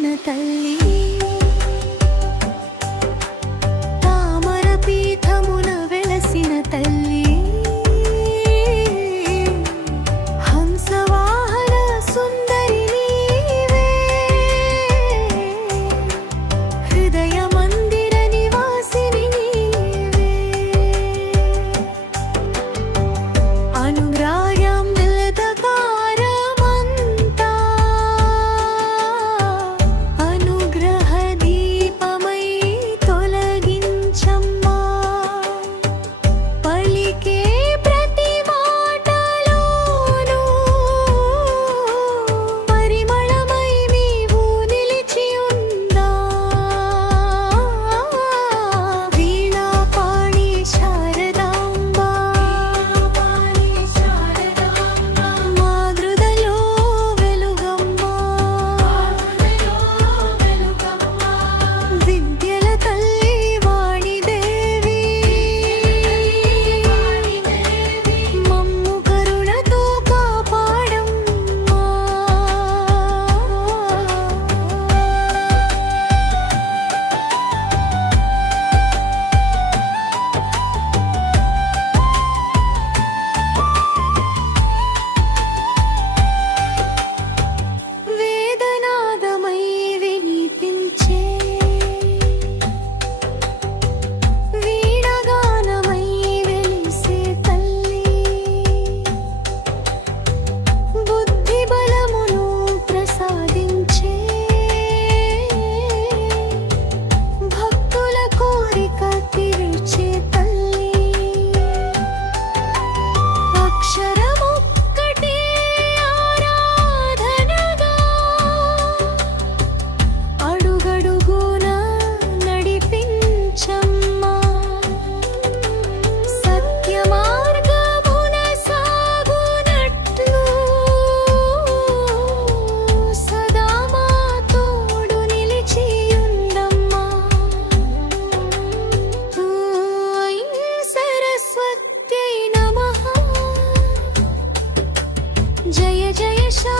వెలసిన తల్లి తామర పీఠమున వెలసిన తల్లి హంసవాహన సుందరి నీవే హృదయ మందిర నివాసిని నీవే అనుగ్రాహ్యం నిలదకారమంతా అనుగ్రహ దీపమై తొలగించమ్మా పలికే ప్రతి మాటలోనూ పరిమళమై నీవు నిలిచి ఉందా వీణాపాణి శారదాంబ మా హృదయలో వెలుగమ్మ విద్యల తల్లి వాణిదేవి మమ్ము కరుణతో కాపాడమ్మా వేదనాదమై వినిపించే వీణగానమై వెలిసే తల్లి బుద్ధి బలమును ప్రసాదించే భక్తుల కోరిక తీర్చే తల్లి అక్షరమొక్కటే ఆరాధనగా అడుగడుగున నడిపించమ్మా సత్య మార్గమున సాగునట్లు సదా మా తోడు నిలిచియుండమ్మా ఐం సరస్వత్యై నమః జయ జయ శా